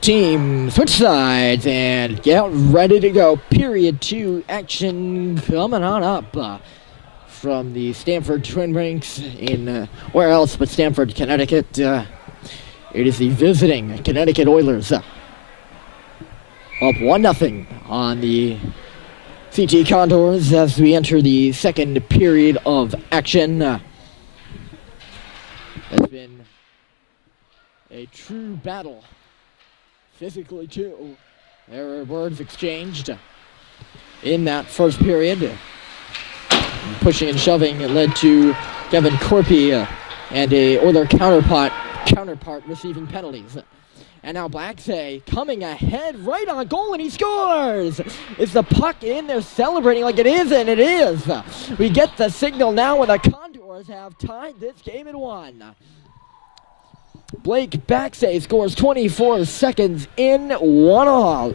Team switch sides and get ready to go. Period 2 action coming on up from the Stamford Twin Rinks in where else but Stamford, Connecticut. It is the visiting Connecticut Oilers up 1-0 on the CT Condors as we enter the second period of action. It's been a true battle. Physically, too. There were words exchanged in that first period. Pushing and shoving led to Kevin Corpy and a Oiler counterpart receiving penalties. And now Blacksay coming ahead right on goal, and he scores! Is the puck in there celebrating like it is, and it is. We get the signal now, and the Condors have tied this game at 1. Blake Baxay scores 24 seconds in, 1-1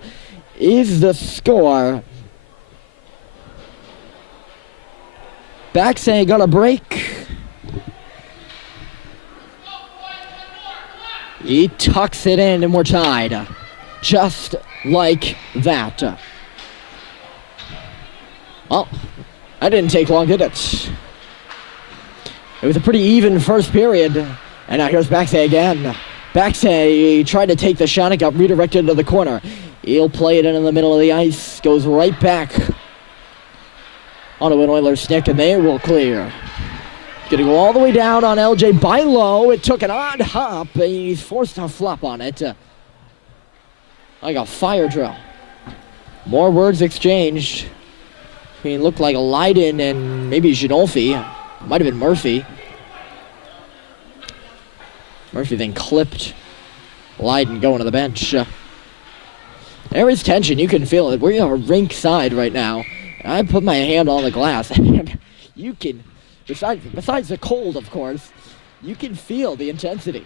is the score. Baxay got a break. He tucks it in and we're tied. Just like that. Oh, that didn't take long, did it? It was a pretty even first period. And now here's Baxay again. Baxay tried to take the shot. It got redirected to the corner. He'll play it into the middle of the ice. Goes right back onto an Oilers stick, and they will clear. Gonna go all the way down on LJ Bilo. It took an odd hop, and he's forced to flop on it. Like a fire drill. More words exchanged. He looked like Leiden and maybe Ginolfi. Might have been Murphy. Murphy then clipped Leiden going to the bench. There is tension. You can feel it. We're on a rink side right now. I put my hand on the glass. And you can, besides the cold, of course, you can feel the intensity.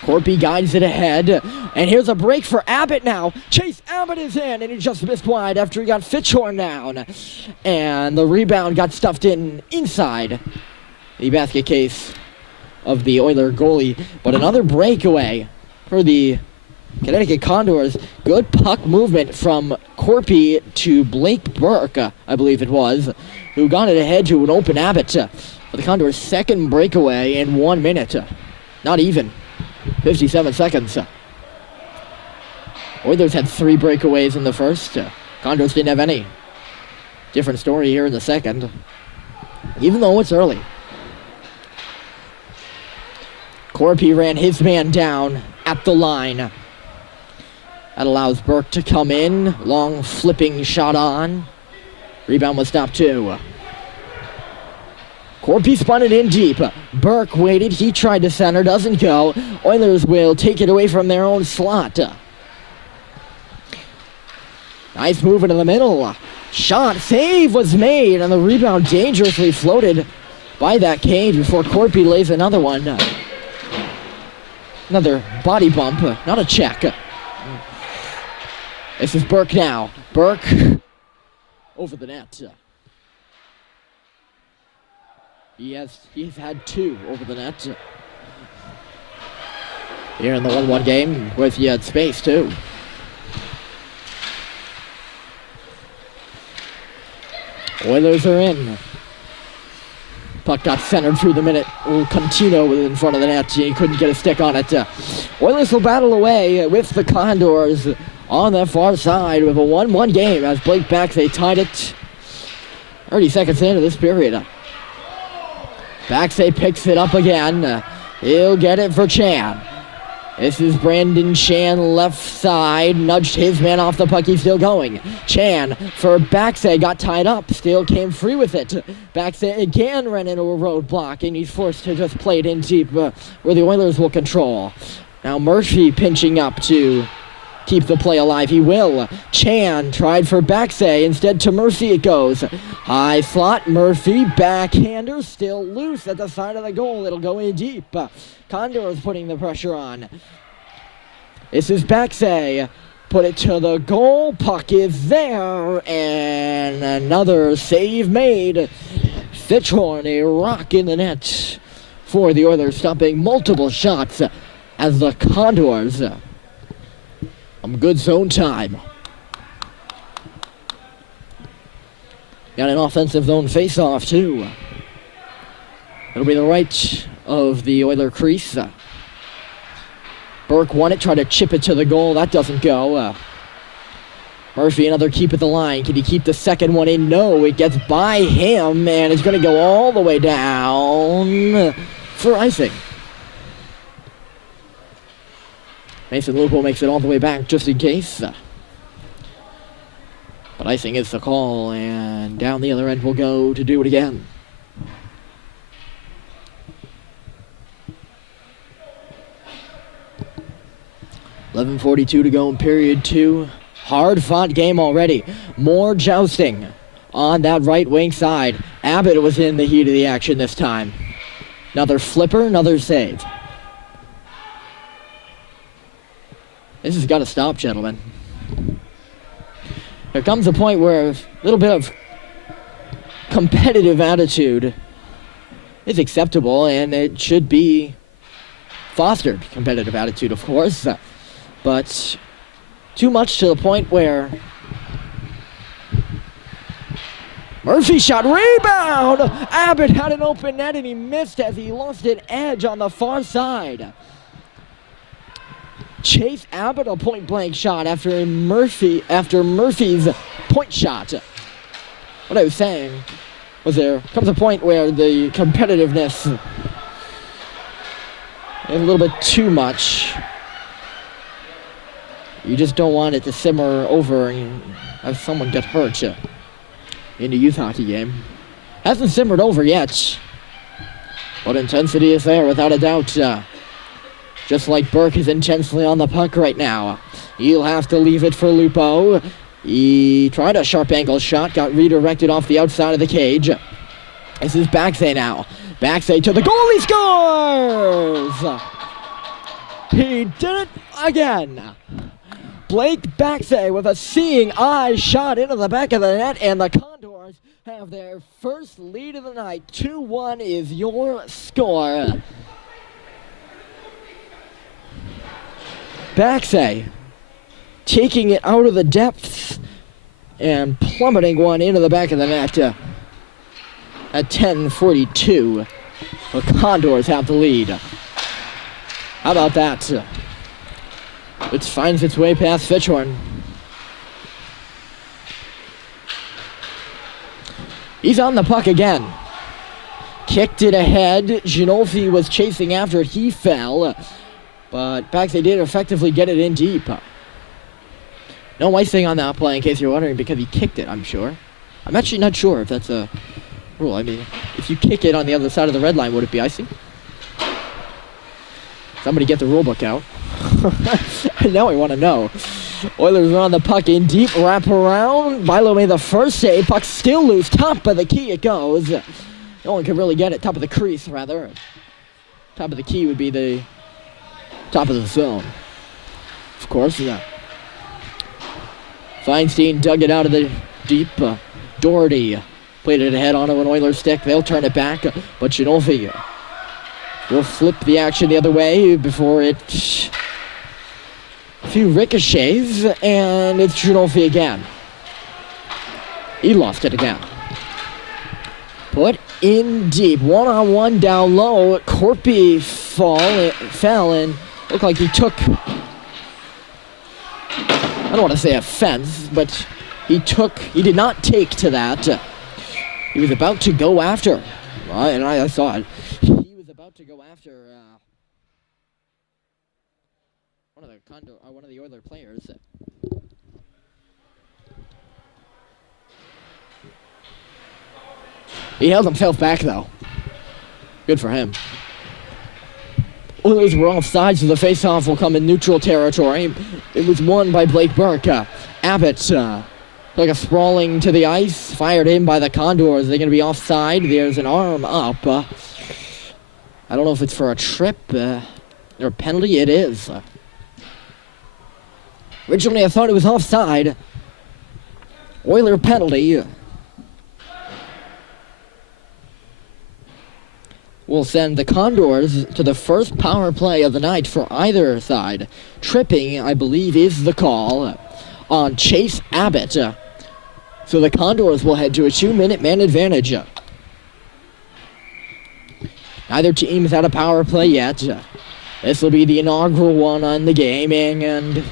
Corpy guides it ahead. And here's a break for Abbott now. Chase Abbott is in, and he just missed wide after he got Fitchhorn down. And the rebound got stuffed in inside the basket case of the Oiler goalie, but another breakaway for the Connecticut Condors. Good puck movement from Corpy to Blake Burke, I believe it was, who got it ahead to an open Abbott. For the Condors' second breakaway in 1 minute. Not even. 57 seconds. Oilers had 3 breakaways in the first. Condors didn't have any. Different story here in the second, even though it's early. Corpy ran his man down at the line. That allows Burke to come in. Long flipping shot on. Rebound was stopped too. Corpy spun it in deep. Burke waited. He tried to center. Doesn't go. Oilers will take it away from their own slot. Nice move into the middle. Shot. Save was made. And the rebound dangerously floated by that cage before Corpy lays another one. Another body bump, not a check. This is Burke now. Burke over the net. He's had 2 over the net. Here in the 1-1 game, with he had space too. Oilers are in. Puck got centered through the minute. Contino was in front of the net. He couldn't get a stick on it. Oilers will battle away with the Condors on the far side with a 1-1 game as Blake Baxay tied it 30 seconds into this period. Baxay picks it up again. He'll get it for Chan. This is Brandon Chan left side. Nudged his man off the puck. He's still going. Chan for Baxay got tied up. Still came free with it. Baxay again ran into a roadblock, and he's forced to just play it in deep where the Oilers will control. Now Murphy pinching up to keep the play alive. He will. Chan tried for Baxay. Instead to Murphy it goes. High slot. Murphy backhander still loose at the side of the goal. It'll go in deep. Condors putting the pressure on. This is Baxay. Put it to the goal. Puck is there. And another save made. Fitchhorn, a rock in the net for the Oilers, stopping multiple shots as the Condors. Good zone time. Got an offensive zone face-off, too. It'll be the right of the Oiler crease. Burke won it, tried to chip it to the goal. That doesn't go. Murphy, another keep at the line. Can he keep the second one in? No, it gets by him, and it's going to go all the way down for icing. Mason Lupo makes it all the way back just in case. But icing is the call, and down the other end we'll go to do it again. .11:42 to go in period 2. Hard-fought game already. More jousting on that right wing side. Abbott was in the heat of the action this time. Another flipper, another save. This has got to stop, gentlemen. There comes a point where a little bit of competitive attitude is acceptable, and it should be fostered. Competitive attitude, of course, but too much to the point where Murphy shot, rebound! Abbott had an open net and he missed as he lost an edge on the far side. Chase Abbott a point-blank shot after Murphy's point shot. What I was saying was there comes a point where the competitiveness is a little bit too much. You just don't want it to simmer over and have someone get hurt in a youth hockey game. Hasn't simmered over yet, but intensity is there without a doubt. Just like Burke is intensely on the puck right now. He'll have to leave it for Lupo. He tried a sharp angle shot, got redirected off the outside of the cage. This is Baxay now. Baxay to the goal, he scores! He did it again. Blake Baxay with a seeing eye shot into the back of the net, and the Condors have their first lead of the night. 2-1 is your score. Baxay taking it out of the depths and plummeting one into the back of the net at 10:42. The Condors have the lead. How about that? It finds its way past Fitchhorn. He's on the puck again. Kicked it ahead. Ginolfi was chasing after it. He fell. But Baxay did effectively get it in deep. No icing on that play, in case you're wondering, because he kicked it, I'm sure. I'm actually not sure if that's a rule. I mean, if you kick it on the other side of the red line, would it be icing? Somebody get the rule book out. Now I want to know. Oilers are on the puck in deep, wrap around. Milo made the first save. Puck still loose. Top of the key it goes. No one can really get it. Top of the crease, rather. Top of the key would be the top of the zone. Of course, yeah. Feinstein dug it out of the deep. Doherty played it ahead onto an Oilers stick. They'll turn it back, but Ginolfi will flip the action the other way before it... A few ricochets, and it's Ginolfi again. He lost it again. Put in deep. One-on-one down low. Corpy fell and looked like he took... I don't want to say offense, but he did not take to that. He was about to go after. And I saw it. He was about to go after one of the Oiler players. He held himself back, though. Good for him. Oilers were offside, so the face-off will come in neutral territory. It was won by Blake Burke. Abbott took a sprawling to the ice, fired in by the Condors. They're going to be offside. There's an arm up. I don't know if it's for a trip or a penalty. It is. Originally, I thought it was offside. Oiler penalty. will send the Condors to the first power play of the night for either side. Tripping, I believe, is the call on Chase Abbott. So the Condors will head to a 2-minute man advantage. Neither team has had a power play yet. This will be the inaugural one on the game, and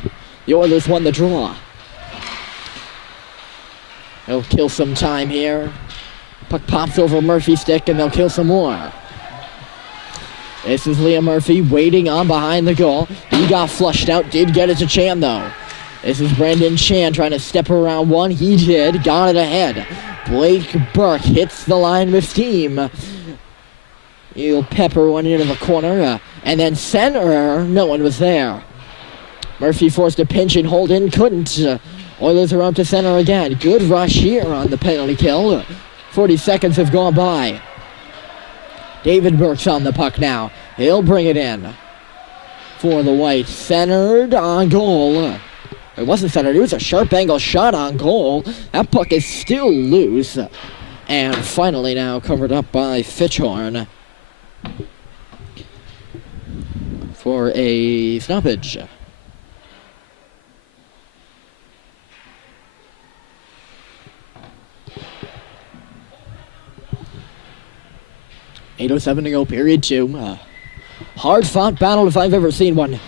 the Oilers won the draw. They'll kill some time here. Puck pops over Murphy's stick, and they'll kill some more. This is Liam Murphy waiting on behind the goal. He got flushed out, did get it to Chan, though. This is Brandon Chan trying to step around one. He did, got it ahead. Blake Burke hits the line with steam. He'll pepper one into the corner, and then center, no one was there. Murphy forced a pinch and hold in, couldn't. Oilers are up to center again. Good rush here on the penalty kill. 40 seconds have gone by. David Burke's on the puck now. He'll bring it in for the Whites. Centered on goal. It wasn't centered. It was a sharp angle shot on goal. That puck is still loose. And finally now covered up by Fitchhorn for a stoppage. .807 to go, period 2. Hard-fought battle if I've ever seen one.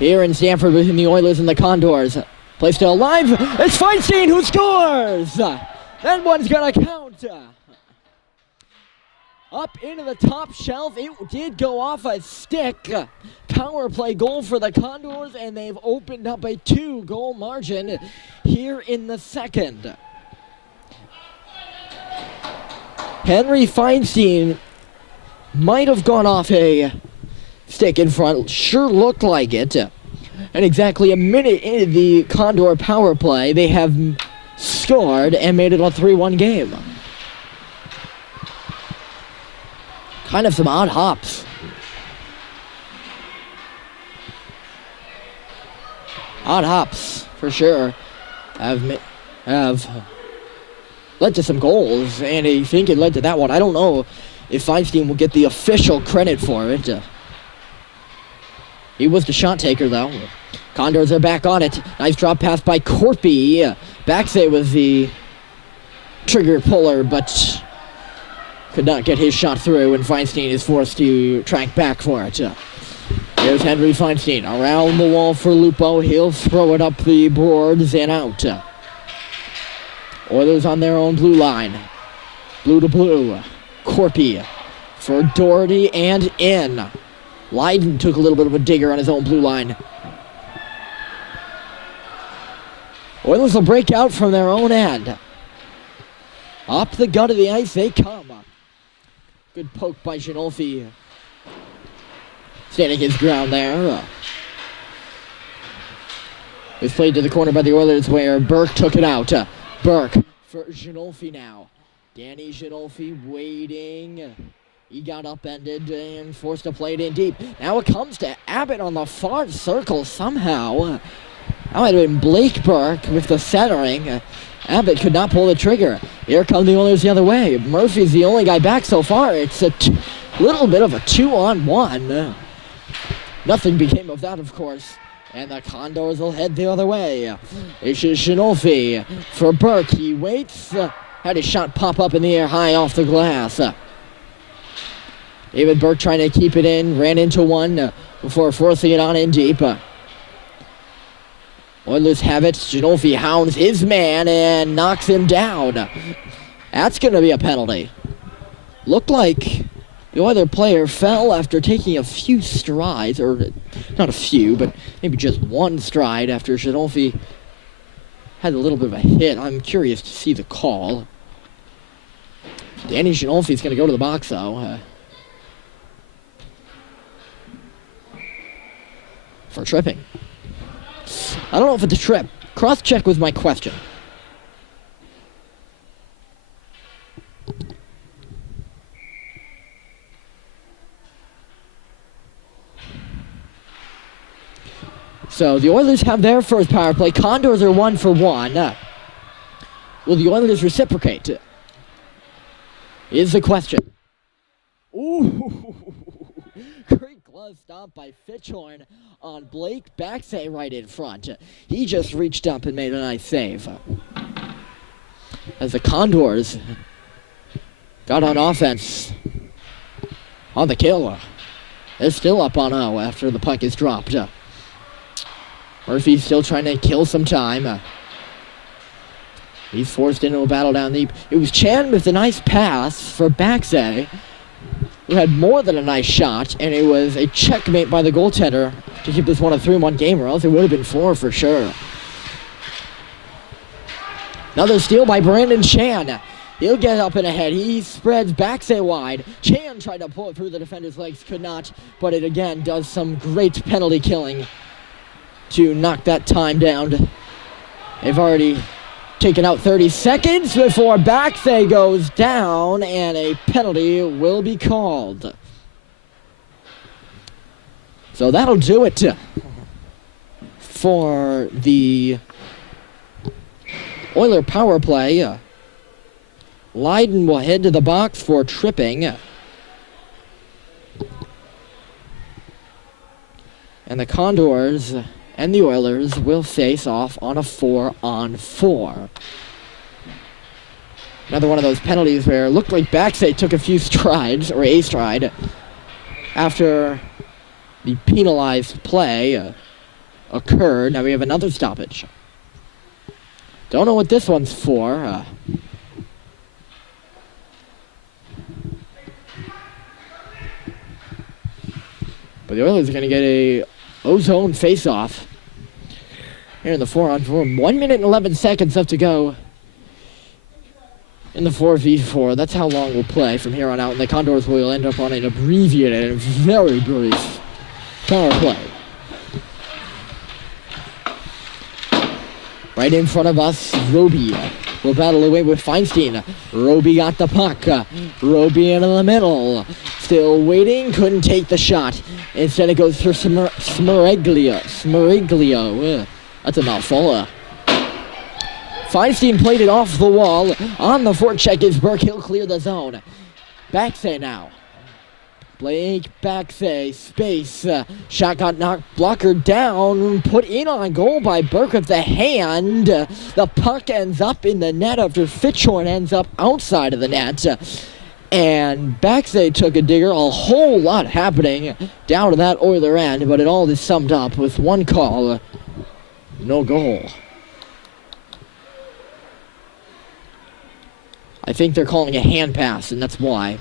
Here in Stamford between the Oilers and the Condors. Play still alive. It's Feinstein who scores! That one's gonna count. Up into the top shelf. It did go off a stick. Power play goal for the Condors, and they've opened up a 2-goal margin here in the second. Henry Feinstein might have gone off a stick in front. Sure looked like it. And exactly a minute into the Condor power play, they have scored and made it a 3-1 game. Kind of some odd hops. Odd hops, for sure, have led to some goals, and I think it led to that one. I don't know if Feinstein will get the official credit for it. He was the shot taker, though. Condors are back on it. Nice drop pass by Corpy. Backsay was the trigger puller, but could not get his shot through, and Feinstein is forced to track back for it. Here's Henry Feinstein around the wall for Lupo. He'll throw it up the boards and out. Oilers on their own blue line. Blue to blue. Corpy for Doherty and in. Leiden took a little bit of a digger on his own blue line. Oilers will break out from their own end. Up the gut of the ice they come. Good poke by Ginolfi. Standing his ground there. It's played to the corner by the Oilers where Burke took it out. Burke for Ginolfi now. Danny Ginolfi waiting. He got upended and forced to play it in deep. Now it comes to Abbott on the far circle somehow. That might have been Blake Burke with the centering. Abbott could not pull the trigger. Here come the Oilers the other way. Murphy's the only guy back so far. It's a little bit of a 2-on-1. Nothing became of that, of course. And the Condors will head the other way. This is Ginolfi for Burke. He waits. Had his shot pop up in the air high off the glass. David Burke trying to keep it in. Ran into one before forcing it on in deep. Oilers have it. Ginolfi hounds his man and knocks him down. That's going to be a penalty. Looked like the other player fell after taking a few strides, or not a few, but maybe just one stride after Ginolfi had a little bit of a hit. I'm curious to see the call. Danny Ginolfi's going to go to the box, though. For tripping. I don't know if it's a trip. Cross-check was my question. So the Oilers have their first power play. Condors are 1 for 1. Will the Oilers reciprocate? Is the question. Ooh. stop by Fitchhorn on Blake Baxay right in front. He just reached up and made a nice save. As the Condors got on offense on the kill. They're still up on 0 after the puck is dropped. Murphy's still trying to kill some time. He's forced into a battle down deep. It was Chan with a nice pass for Baxay, who had more than a nice shot, and it was a checkmate by the goaltender to keep this one a 3-1 game, or else it would have been 4 for sure. Another steal by Brandon Chan. He'll get up and ahead. He spreads Baxay wide. Chan tried to pull it through the defender's legs, could not, but it again does some great penalty killing to knock that time down. They've already taken out 30 seconds before Baxay goes down, and a penalty will be called. So that'll do it for the Oiler power play. Leiden will head to the box for tripping. And the Condors and the Oilers will face off on a 4-on-4. Another one of those penalties where it looked like Baxay took a few strides, or a stride, after the penalized play occurred. Now we have another stoppage. Don't know what this one's for. But the Oilers are going to get a O-zone face-off here in the 4-on-4. 1 minute and 11 seconds left to go in the 4v4. That's how long we'll play from here on out. And the Condors will end up on an abbreviated and very brief power play. Right in front of us, Roby will battle away with Feinstein. Roby got the puck. Roby into the middle. Still waiting, couldn't take the shot. Instead it goes for Smeriglio. That's a mouthful. Feinstein played it off the wall. On the forecheck is Burke. He'll clear the zone. Baxay now. Blake Baxay, space. Shot got knocked, blocker down, put in on goal by Burke with the hand. The puck ends up in the net after Fitchhorn ends up outside of the net. And Baxay took a digger. A whole lot happening down to that Oiler end, but it all is summed up with one call. No goal. I think they're calling a hand pass, and that's why.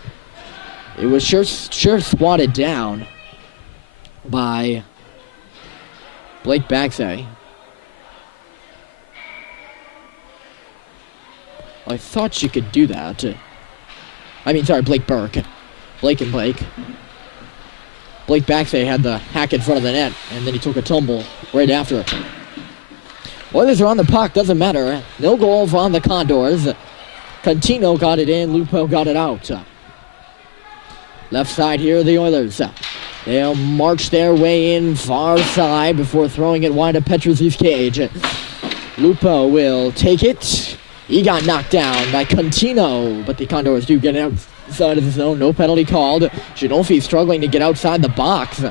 It was sure swatted down by Blake Baxay. I thought you could do that. Blake Burke. Blake and Blake. Blake Baxay had the hack in front of the net, and then he took a tumble right after it. Oilers are on the puck, doesn't matter. No goal on the Condors. Contino got it in, Lupo got it out. Left side here, the Oilers. They'll march their way in far side before throwing it wide of Petruzzi's cage. Lupo will take it. He got knocked down by Contino, but the Condors do get outside of the zone. No penalty called. Ginolfi struggling to get outside the box.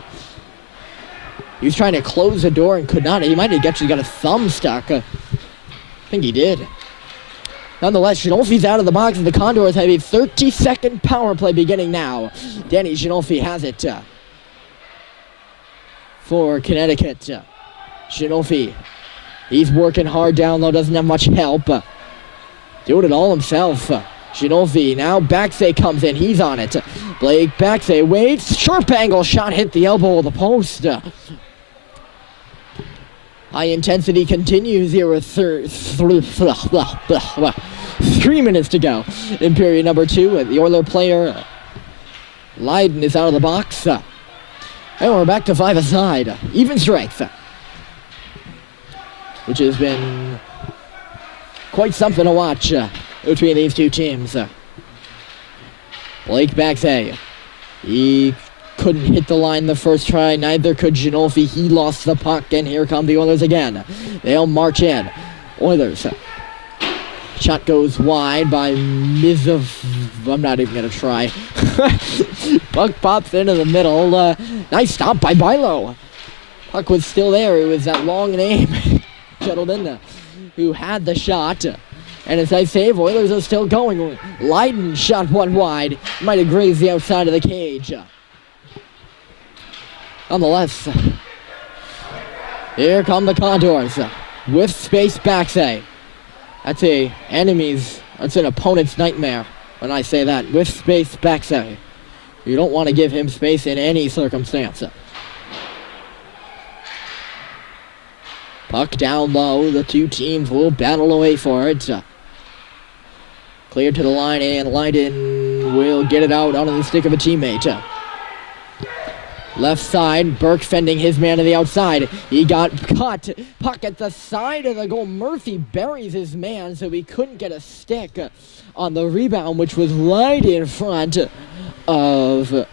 He was trying to close the door and could not. He might have actually got a thumb stuck. I think he did. Nonetheless, Ginolfi's out of the box, and the Condors have a 30-second power play beginning now. Danny Ginolfi has it for Connecticut. Ginolfi, he's working hard down low, doesn't have much help. Doing it all himself. Ginolfi, now Baxay comes in, he's on it. Blake Baxay waits, sharp angle shot hit the elbow of the post. High intensity continues here with 3 minutes to go in period number 2. The Oiler player, Leiden, is out of the box. And we're back to 5-a-side. Even strength. Which has been quite something to watch between these two teams. Blake Baxay. He couldn't hit the line the first try. Neither could Ginolfi. He lost the puck, and here come the Oilers again. They'll march in. Oilers. Shot goes wide by Mizov. I'm not even going to try. Puck pops into the middle. Nice stop by Bilo. Puck was still there. It was that long name gentleman who had the shot. And as I save, Oilers are still going. Leiden shot one wide. Might have grazed the outside of the cage. Nonetheless, here come the Condors with space Baxay. That's an opponent's nightmare when I say that. With space Baxay. You don't want to give him space in any circumstance. Puck down low. The two teams will battle away for it. Cleared to the line, and Leiden will get it out onto the stick of a teammate. Left side, Burke fending his man to the outside. He got cut. Puck at the side of the goal. Murphy buries his man, so he couldn't get a stick on the rebound, which was right in front of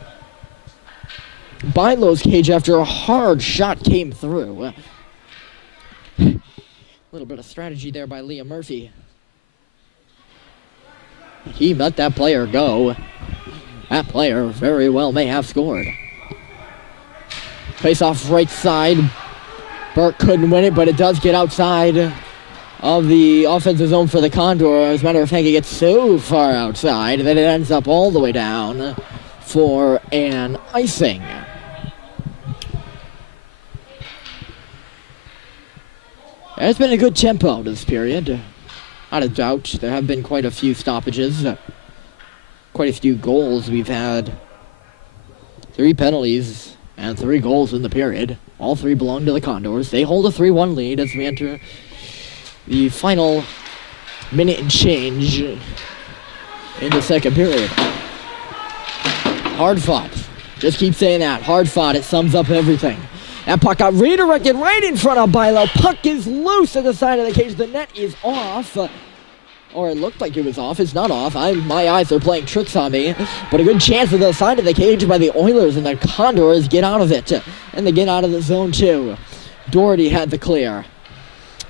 Bilo's cage after a hard shot came through. A little bit of strategy there by Liam Murphy. He let that player go. That player very well may have scored. Face off right side. Burke couldn't win it, but it does get outside of the offensive zone for the Condors. As a matter of fact, it gets so far outside that it ends up all the way down for an icing. It's been a good tempo this period. Not a doubt. There have been quite a few stoppages. Quite a few goals. We've had 3 penalties and 3 goals in the period. All 3 belong to the Condors. They hold a 3-1 lead as we enter the final minute and change in the second period. Hard fought. Just keep saying that. Hard fought. It sums up everything. That puck got redirected right in front of Bilo. Puck is loose at the side of the cage. The net is off. Or it looked like it was off. It's not off. My eyes are playing tricks on me. But a good chance at the side of the cage by the Oilers, and the Condors get out of it. And they get out of the zone too. Doherty had the clear.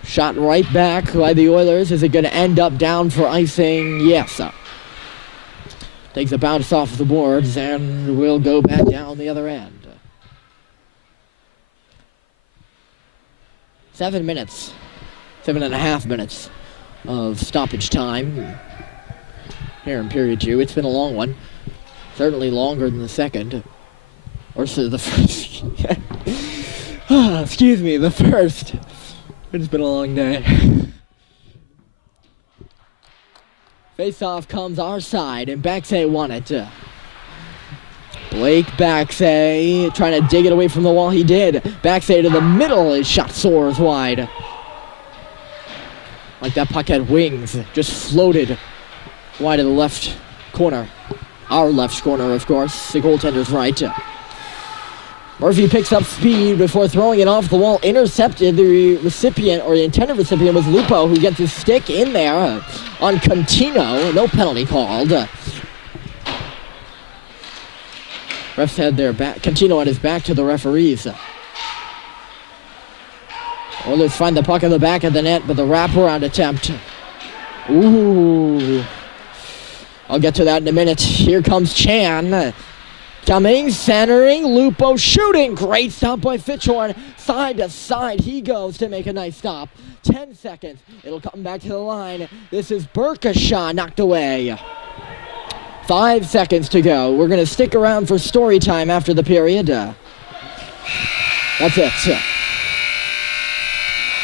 Shot right back by the Oilers. Is it going to end up down for icing? Yes. Takes a bounce off the boards and will go back down the other end. 7 minutes. 7.5 minutes of stoppage time here in period 2. It's been a long one. Certainly longer than the second. Or so the first. Excuse me, the first. It's been a long day. Face-off comes our side, and Baxay won it. Blake Baxay trying to dig it away from the wall. He did. Baxay to the middle. His shot soars wide. Like that puck had wings. Just floated wide of the left corner. Our left corner, of course. The goaltender's right. Murphy picks up speed before throwing it off the wall. Intercepted. The recipient, or the intended recipient, was Lupo, who gets his stick in there on Contino. No penalty called. Refs had their back. Contino had his back to the referees. Oilers find the puck in the back of the net, but the wraparound attempt. Ooh. I'll get to that in a minute. Here comes Chan. Coming, centering, Lupo shooting. Great stop by Fitchhorn. Side to side he goes to make a nice stop. 10 seconds. It'll come back to the line. This is Burkashaw knocked away. 5 seconds to go. We're going to stick around for story time after the period. That's it.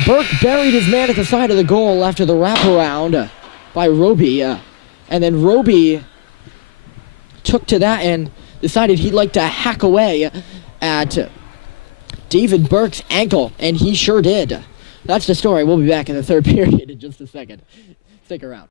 Burke buried his man at the side of the goal after the wraparound by Roby. And then Roby took to that and decided he'd like to hack away at David Burke's ankle, and he sure did. That's the story. We'll be back in the third period in just a second. Stick around.